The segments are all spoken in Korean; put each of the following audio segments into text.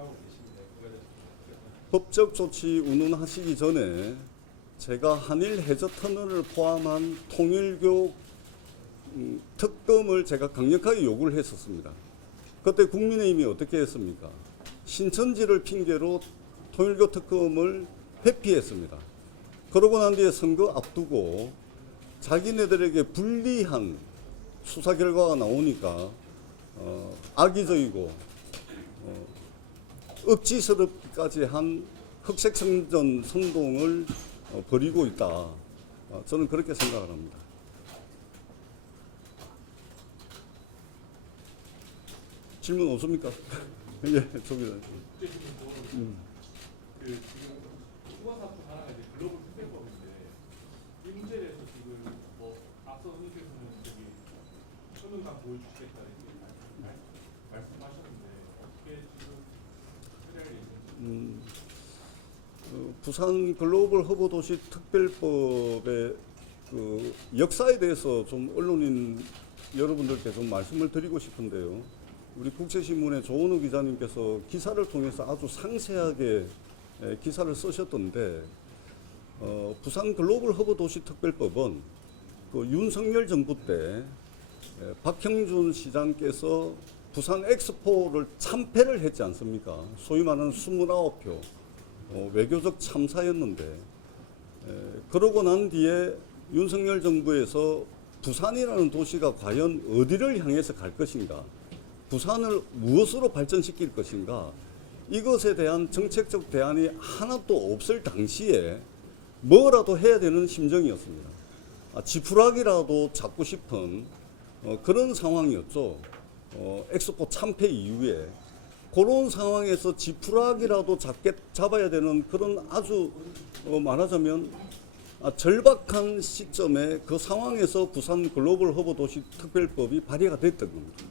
요구하고 계신데 그거에 대해서 법적 조치 운운하시기 전에 제가 한일 해저 터널을 포함한 통일교 특검을 제가 강력하게 요구를 했었습니다. 그때 국민의힘이 어떻게 했습니까? 신천지를 핑계로 통일교 특검을 회피했습니다. 그러고 난 뒤에 선거 앞두고 자기네들에게 불리한 수사 결과가 나오니까 악의적이고 억지스럽기까지 한 흑색성전 선동을 벌이고 있다. 저는 그렇게 생각을 합니다. 질문 없습니까? 예, 저기다. 그 지금 수거사업 하나가 이제 글로벌 특별법인데 이 문제에 대해서 지금 뭐 앞서 의원님께서는 저기 현명감 보여주시겠다 이렇게 말씀하셨는데 어떻게 지금 처리할 예정인지. 부산 글로벌 허브 도시 특별법의 그 역사에 대해서 좀 언론인 여러분들께 좀 말씀을 드리고 싶은데요. 우리 국제신문의 조은우 기자님께서 기사를 통해서 아주 상세하게 기사를 쓰셨던데 부산 글로벌 허브 도시 특별법은 그 윤석열 정부 때 박형준 시장께서 부산 엑스포를 참패를 했지 않습니까? 소위 말하는 29표 외교적 참사였는데 그러고 난 뒤에 윤석열 정부에서 부산이라는 도시가 과연 어디를 향해서 갈 것인가, 부산을 무엇으로 발전시킬 것인가, 이것에 대한 정책적 대안이 하나도 없을 당시에 뭐라도 해야 되는 심정이었습니다. 지푸라기라도 잡고 싶은 그런 상황이었죠. 엑스포 참패 이후에 그런 상황에서 지푸라기라도 잡아야 되는 그런 아주 말하자면 절박한 시점에 그 상황에서 부산 글로벌 허브 도시 특별법이 발의가 됐던 겁니다.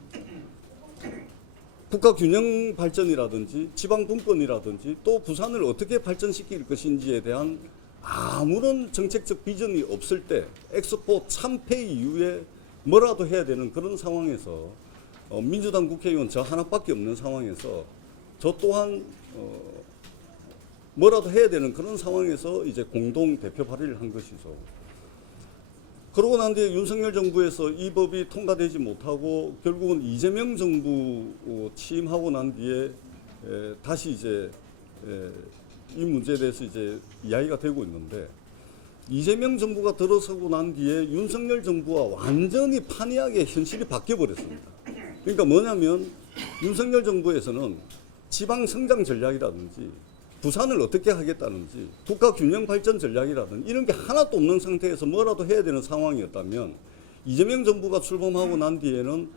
국가 균형 발전이라든지 지방 분권이라든지 또 부산을 어떻게 발전시킬 것인지에 대한 아무런 정책적 비전이 없을 때 엑스포 참패 이후에 뭐라도 해야 되는 그런 상황에서 민주당 국회의원 저 하나밖에 없는 상황에서 저 또한 뭐라도 해야 되는 그런 상황에서 이제 공동 대표 발의를 한 것이죠. 그러고 난 뒤에 윤석열 정부에서 이 법이 통과되지 못하고 결국은 이재명 정부 취임하고 난 뒤에 다시 이제 이 문제에 대해서 이제 이야기가 되고 있는데, 이재명 정부가 들어서고 난 뒤에 윤석열 정부와 완전히 판이하게 현실이 바뀌어 버렸습니다. 그러니까 뭐냐면 윤석열 정부에서는 지방 성장 전략이라든지 부산을 어떻게 하겠다는지 국가 균형 발전 전략이라든지 이런 게 하나도 없는 상태에서 뭐라도 해야 되는 상황이었다면, 이재명 정부가 출범하고 난 뒤에는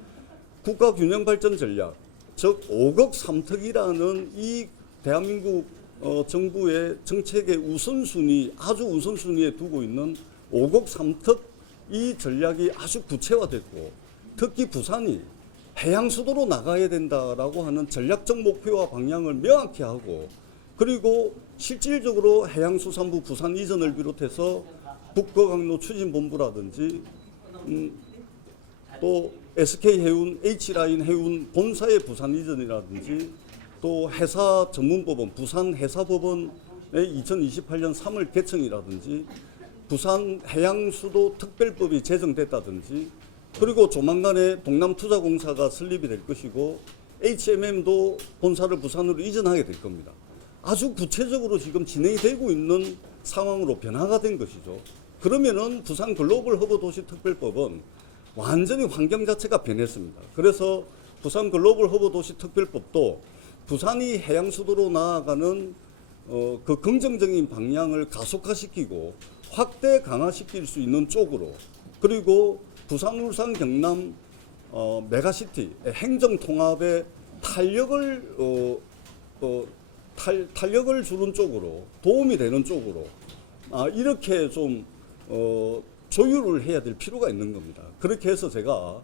국가 균형 발전 전략, 즉 5억 3특이라는 이 대한민국 정부의 정책의 우선순위, 아주 우선순위에 두고 있는 5억 3특 이 전략이 아주 구체화됐고, 특히 부산이 해양 수도로 나가야 된다라고 하는 전략적 목표와 방향을 명확히 하고, 그리고 실질적으로 해양수산부 부산 이전을 비롯해서 북거강로 추진본부라든지 또 SK해운, H라인 해운 본사의 부산 이전이라든지 또 해사 전문법원, 부산 해사법원의 2028년 3월 개청이라든지 부산 해양수도 특별법이 제정됐다든지, 그리고 조만간에 동남투자공사가 설립이 될 것이고 HMM도 본사를 부산으로 이전하게 될 겁니다. 아주 구체적으로 지금 진행이 되고 있는 상황으로 변화가 된 것이죠. 그러면은 부산 글로벌 허브 도시 특별법은 완전히 환경 자체가 변했습니다. 그래서 부산 글로벌 허브 도시 특별법도 부산이 해양 수도로 나아가는 그 긍정적인 방향을 가속화시키고 확대 강화시킬 수 있는 쪽으로, 그리고 부산, 울산, 경남 메가시티 행정 통합의 탄력을 주는 쪽으로, 도움이 되는 쪽으로 이렇게 좀 조율을 해야 될 필요가 있는 겁니다. 그렇게 해서 제가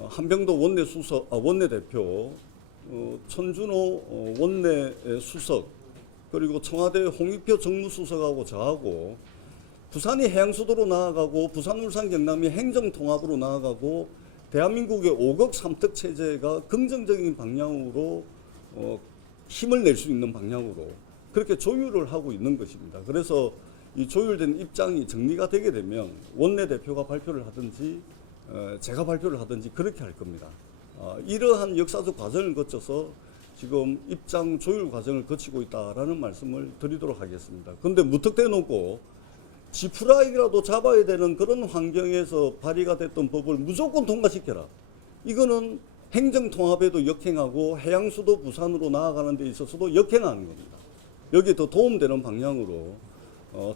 한병도 원내대표, 천준호 원내수석, 그리고 청와대 홍익표 정무수석하고 저하고 부산이 해양수도로 나아가고 부산, 울산, 경남이 행정통합으로 나아가고 대한민국의 5억 3특 체제가 긍정적인 방향으로 힘을 낼 수 있는 방향으로 그렇게 조율을 하고 있는 것입니다. 그래서 이 조율된 입장이 정리가 되게 되면 원내대표가 발표를 하든지 제가 발표를 하든지 그렇게 할 겁니다. 이러한 역사적 과정을 거쳐서 지금 입장 조율 과정을 거치고 있다라는 말씀을 드리도록 하겠습니다. 그런데 무턱대 놓고 지푸라기라도 잡아야 되는 그런 환경에서 발의가 됐던 법을 무조건 통과시켜라. 이거는 행정통합에도 역행하고 해양수도 부산으로 나아가는 데 있어서도 역행하는 겁니다. 여기에 더 도움되는 방향으로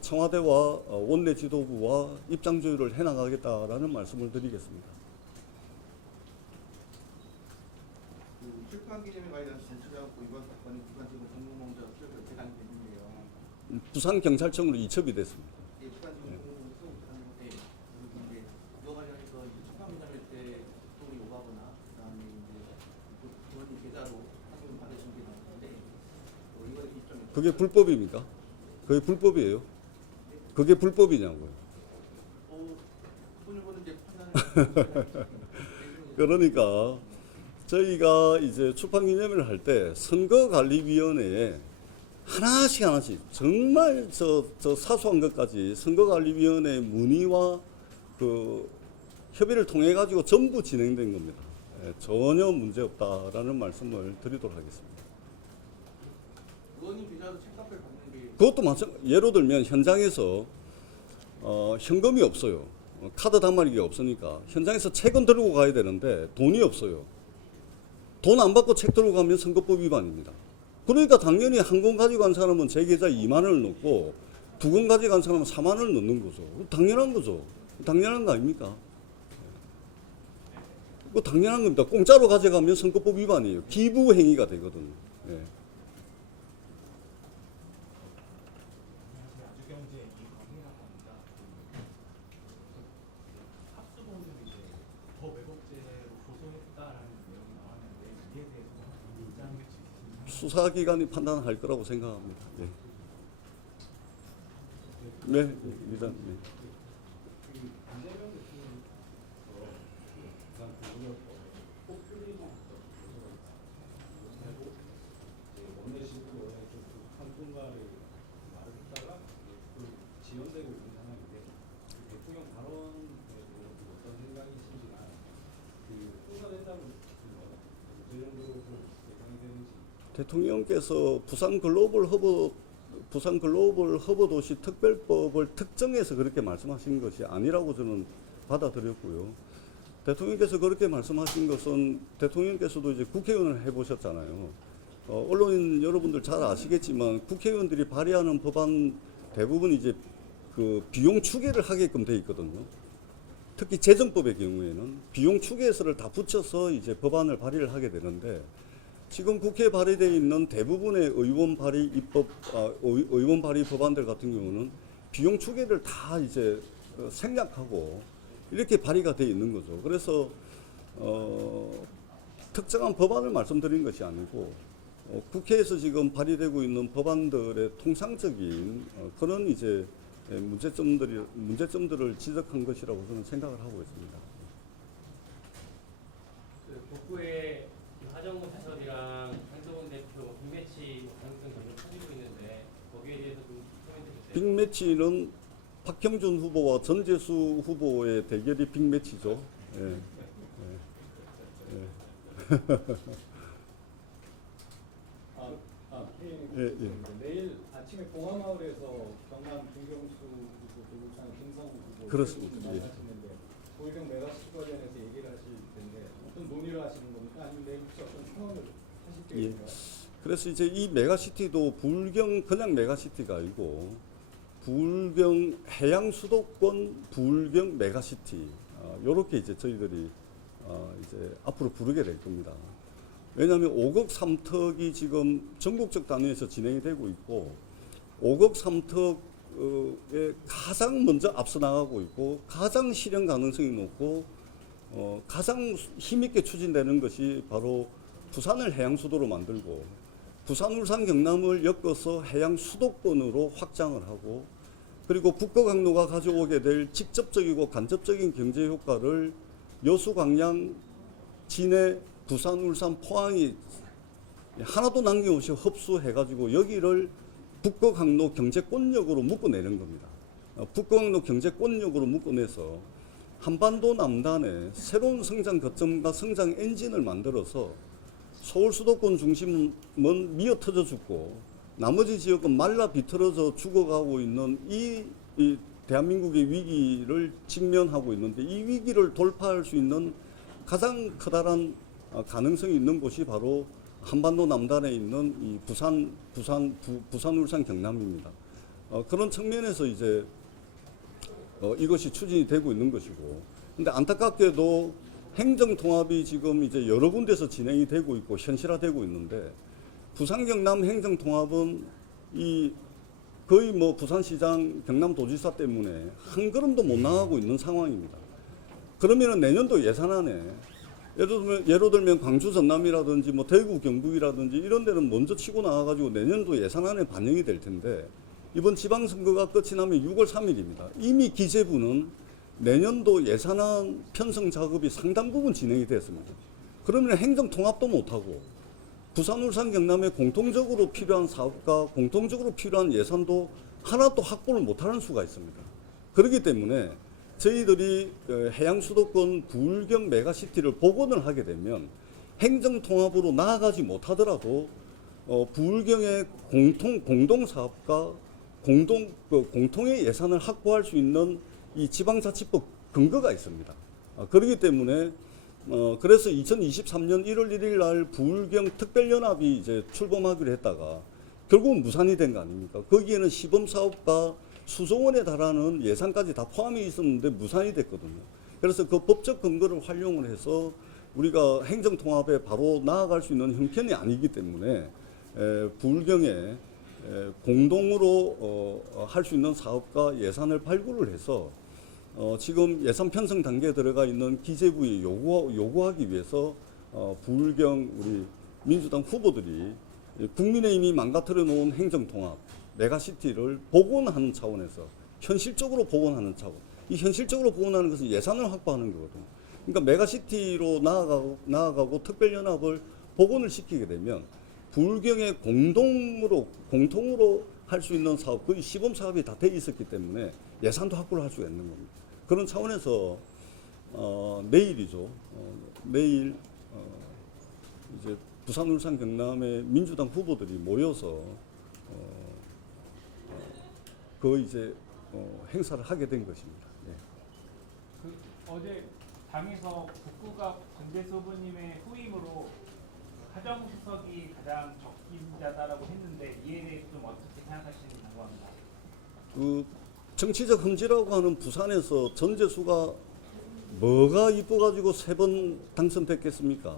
청와대와 원내 지도부와 입장 조율을 해나가겠다라는 말씀을 드리겠습니다. 그 출판 기념에 관련해서 제출해갖고 이번 사건이 부산지검 공무원자 수사로 대상이 됐는데요. 부산경찰청으로 이첩이 됐습니다. 예, 부산지검 공무원자 수사로 대상인데 그리고 이제 이와 관련해서 출판 기념회 때 소리 오가거나 그다음에 이제 부모님 계좌로 상금 받으신 게 나왔는데 이거에 입점이 그게 불법입니까? 그게 불법이에요? 그게 불법이냐고요? 돈을 버는데 판단을 그러니까 저희가 이제 출판기념회를 할 때 선거관리위원회에 하나씩 정말 저 사소한 것까지 선거관리위원회 문의와 그 협의를 통해 가지고 전부 진행된 겁니다. 전혀 문제 없다라는 말씀을 드리도록 하겠습니다. 의원님 계좌로 책값을 받는 게 그것도 예로 들면 현장에서 현금이 없어요. 카드 단말기가 없으니까 현장에서 책은 들고 가야 되는데 돈이 없어요. 돈 안 받고 책 들고 가면 선거법 위반입니다. 그러니까 당연히 한 권 가져간 사람은 제 계좌에 2만 원을 넣고 두 권 가져간 사람은 4만 원을 넣는 거죠. 당연한 거죠. 당연한 거 아닙니까? 그거 당연한 겁니다. 공짜로 가져가면 선거법 위반이에요. 기부 행위가 되거든요. 예. 아주경제 이광이라고 합니다. 합수본을 이제 더 왜곡죄로 고소했다라는 내용이 나왔는데 이에 대해서 입장 교체 있으신가요? 수사기관이 판단할 거라고 생각합니다. 예. 네, 일단 네. 이재명 대통령이 부산 공무원법 포퓰리즘 그리고 원내식으로 원래 좀 한순간에 말을 했다가 그 지연되고 있는 상황인데 그 대통령 발언에 대해서 어떤 생각이신지나 그 수사된다면 어느 정도로 좀 예상이 되는지. 대통령께서 부산 글로벌 허브 도시 특별법을 특정해서 그렇게 말씀하신 것이 아니라고 저는 받아들였고요. 대통령께서 그렇게 말씀하신 것은 대통령께서도 이제 국회의원을 해보셨잖아요. 언론인 여러분들 잘 아시겠지만 국회의원들이 발의하는 법안 대부분 이제 그 비용 추계를 하게끔 돼 있거든요. 특히 재정법의 경우에는 비용 추계서를 다 붙여서 이제 법안을 발의를 하게 되는데 지금 국회에 발의되어 있는 대부분의 의원 발의 법안들 같은 경우는 비용 추계를 다 이제 생략하고 이렇게 발의가 되어 있는 거죠. 그래서 특정한 법안을 말씀드린 것이 아니고 국회에서 지금 발의되고 있는 법안들의 통상적인 그런 이제 문제점들을 지적한 것이라고 저는 생각을 하고 있습니다. 그 북부의 하정우 사설이랑 한동훈 대표 빅매치 가능성 점점 커지고 있는데 거기에 대해서 좀 코멘트 주세요. 빅매치는 박형준 후보와 전재수 후보의 대결이 빅매치죠. 예. 예, 예. 내일 아침에 봉화마을에서 경남 김경수 후보, 부산 김성 후보 그렇습니다. 예. 만나시는데 고위경 메가시티 관련해서 얘기를 하실 텐데 어떤 논의를 하시는 겁니까? 아니면 내일 혹시 어떤 청원을 하실 계획인가요? 그래서 이제 이 메가시티도 그냥 메가시티가 아니고 불경 해양 수도권 불경 메가시티 이렇게 이제 저희들이 이제 앞으로 부르게 될 겁니다. 왜냐하면 5급 3특이 지금 전국적 단위에서 진행이 되고 있고 5급 3특에 가장 먼저 앞서 나가고 있고 가장 실현 가능성이 높고 가장 힘있게 추진되는 것이 바로 부산을 해양 수도로 만들고 부산, 울산, 경남을 엮어서 해양 수도권으로 확장을 하고 그리고 북극항로가 가져오게 될 직접적이고 간접적인 경제 효과를 여수, 광양, 진해, 부산, 울산, 포항이 하나도 남김없이 흡수해가지고 여기를 북극항로 경제권력으로 묶어내는 겁니다. 북극항로 경제권력으로 묶어내서 한반도 남단에 새로운 성장 거점과 성장 엔진을 만들어서 서울 수도권 중심은 미어터져 죽고 나머지 지역은 말라 비틀어져 죽어가고 있는 이 대한민국의 위기를 직면하고 있는데, 이 위기를 돌파할 수 있는 가장 커다란 가능성이 있는 곳이 바로 한반도 남단에 있는 이 부산, 울산, 경남입니다. 그런 측면에서 이제 이것이 추진이 되고 있는 것이고, 근데 안타깝게도 행정 통합이 지금 이제 여러 군데서 진행이 되고 있고 현실화되고 있는데, 부산 경남 행정 통합은 이 거의 뭐 부산시장 경남도지사 때문에 한 걸음도 못 나가고 있는 상황입니다. 그러면은 내년도 예산안에 예를 들면 광주 전남이라든지 뭐 대구 경북이라든지 이런 데는 먼저 치고 나와가지고 내년도 예산안에 반영이 될 텐데, 이번 지방선거가 끝이 나면 6월 3일입니다. 이미 기재부는 내년도 예산안 편성 작업이 상당 부분 진행이 됐습니다. 그러면 행정 통합도 못하고 부산, 울산, 경남에 공통적으로 필요한 사업과 공통적으로 필요한 예산도 하나도 확보를 못하는 수가 있습니다. 그렇기 때문에 저희들이 해양 수도권 부울경 메가시티를 복원을 하게 되면 행정 통합으로 나아가지 못하더라도 부울경의 공동 사업과 공통의 예산을 확보할 수 있는 이 지방자치법 근거가 있습니다. 그렇기 때문에 그래서 2023년 1월 1일 날 부울경 특별연합이 이제 출범하기로 했다가 결국은 무산이 된 거 아닙니까? 거기에는 시범사업과 수조원에 달하는 예산까지 다 포함이 있었는데 무산이 됐거든요. 그래서 그 법적 근거를 활용을 해서 우리가 행정통합에 바로 나아갈 수 있는 형편이 아니기 때문에 부울경에 공동으로 할 수 있는 사업과 예산을 발굴을 해서 지금 예산 편성 단계에 들어가 있는 기재부에 요구하기 위해서 부울경 우리 민주당 후보들이 국민의힘이 망가뜨려 놓은 행정통합 메가시티를 복원하는 차원에서 현실적으로 복원하는 차원, 이 현실적으로 복원하는 것은 예산을 확보하는 거거든요. 그러니까 메가시티로 나아가고 특별연합을 복원을 시키게 되면 부울경의 공통으로 할 수 있는 사업, 거의 시범 사업이 다 돼 있었기 때문에 예산도 확보를 할 수가 있는 겁니다. 그런 차원에서 내일이죠. 내일 이제 부산, 울산, 경남의 민주당 후보들이 모여서 그 이제 행사를 하게 된 것입니다. 예. 그 어제 당에서 북구가 전재수 후보님의 후임으로 하정우 수석이 가장 적임자다라고 했는데 이에 대해서 좀 어떻게 생각하시는지 궁금합니다. 그 정치적 흠지라고 하는 부산에서 전재수가 뭐가 이뻐가지고 3번 당선됐겠습니까?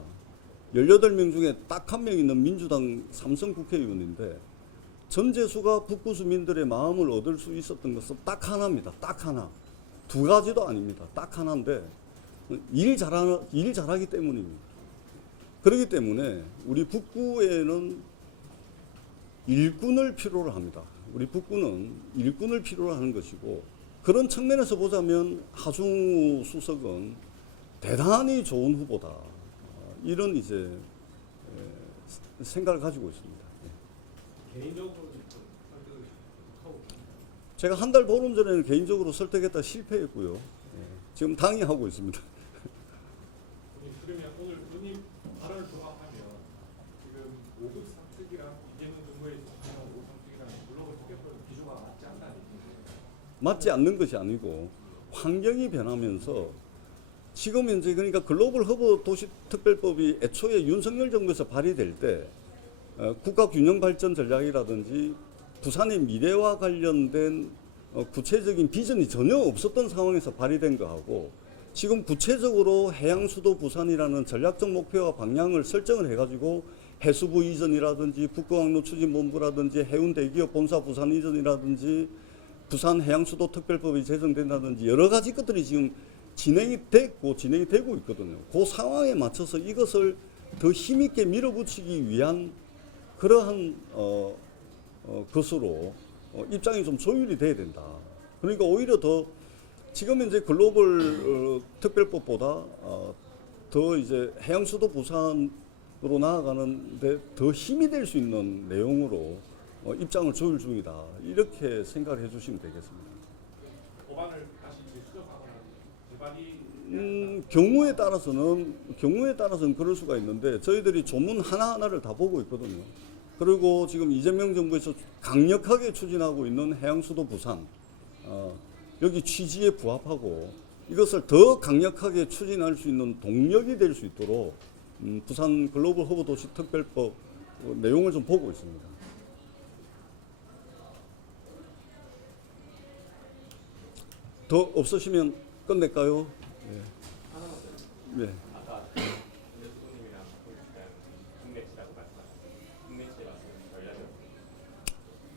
18명 중에 딱 한 명 있는 민주당 삼성 국회의원인데, 전재수가 북구 주민들의 마음을 얻을 수 있었던 것은 딱 하나입니다. 딱 하나. 두 가지도 아닙니다. 딱 하나인데 일 잘하기 때문입니다. 그렇기 때문에 우리 북구에는 일꾼을 필요로 합니다. 우리 북구는 일꾼을 필요로 하는 것이고, 그런 측면에서 보자면 하중우 수석은 대단히 좋은 후보다, 이런 이제 생각을 가지고 있습니다. 개인적으로 설득을 하고 제가 한 달 보름 전에는 개인적으로 설득했다 실패했고요. 지금 당이 하고 있습니다. 그러면 오늘 의원님 발언을 종합하면 지금 5급 상특이랑 이재명 정부의 정부의 5급 상특이랑 글로벌 특별법 기조가 맞지 않다는 얘기죠. 맞지 않는 것이 아니고 환경이 변하면서 지금 현재 그러니까 글로벌 허브 도시 특별법이 애초에 윤석열 정부에서 발의될 때 국가 균형 발전 전략이라든지 부산의 미래와 관련된 구체적인 비전이 전혀 없었던 상황에서 발의된 거하고, 지금 구체적으로 해양수도 부산이라는 전략적 목표와 방향을 설정을 해가지고 해수부 이전이라든지 북구항로 추진본부라든지 해운대기업 본사 부산 이전이라든지 부산 해양수도 특별법이 제정된다든지 여러 가지 것들이 지금 진행이 되고 있거든요. 그 상황에 맞춰서 이것을 더 힘있게 밀어붙이기 위한 그러한 것으로 입장이 좀 조율이 돼야 된다. 그러니까 오히려 더 지금 현재 글로벌 특별법보다 더 이제 해양수도 부산을 나아가는데 더 힘이 될 수 있는 내용으로 입장을 조율 중이다. 이렇게 생각을 해주시면 되겠습니다. 법안을 다시 수정하거나 개발이 경우에 따라서는 그럴 수가 있는데 저희들이 조문 하나하나를 다 보고 있거든요. 그리고 지금 이재명 정부에서 강력하게 추진하고 있는 해양수도 부산 여기 취지에 부합하고 이것을 더 강력하게 추진할 수 있는 동력이 될 수 있도록 부산 글로벌 허브 도시 특별법 내용을 좀 보고 있습니다. 더 없으시면 끝낼까요? 하나만 더. 네. 아까 전대수 후보님이랑 빅매치라고 말씀하셨는데 빅매치라고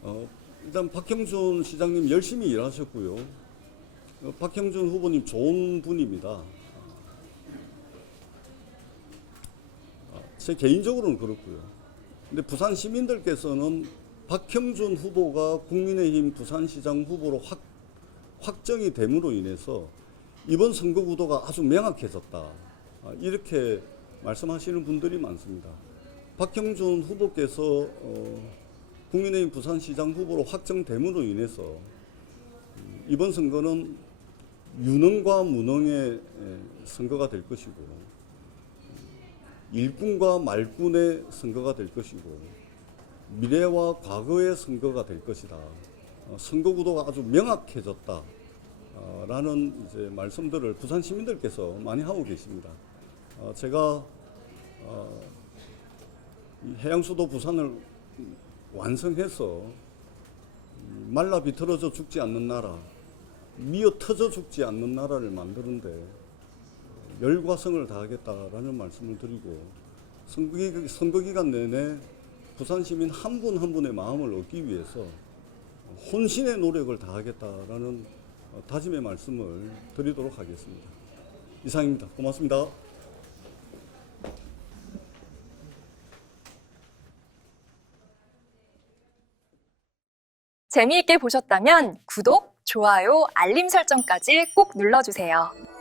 전략이 일단 박형준 시장님 열심히 일하셨고요. 박형준 후보님 좋은 분입니다. 제 개인적으로는 그렇고요. 근데 부산 시민들께서는 박형준 후보가 국민의힘 부산시장 후보로 확정이 됨으로 인해서 이번 선거 구도가 아주 명확해졌다. 이렇게 말씀하시는 분들이 많습니다. 박형준 후보께서 국민의힘 부산시장 후보로 확정됨으로 인해서 이번 선거는 유능과 무능의 선거가 될 것이고 일꾼과 말꾼의 선거가 될 것이고 미래와 과거의 선거가 될 것이다. 선거 구도가 아주 명확해졌다. 라는 이제 말씀들을 부산 시민들께서 많이 하고 계십니다. 제가 해양수도 부산을 완성해서 말라 비틀어져 죽지 않는 나라, 미어 터져 죽지 않는 나라를 만드는데 열과성을 다하겠다라는 말씀을 드리고 선거 기간 내내 부산 시민 한 분 한 분의 마음을 얻기 위해서 혼신의 노력을 다하겠다라는 다짐의 말씀을 드리도록 하겠습니다. 이상입니다. 고맙습니다. 재미있게 보셨다면 구독, 좋아요, 알림 설정까지 꼭 눌러주세요.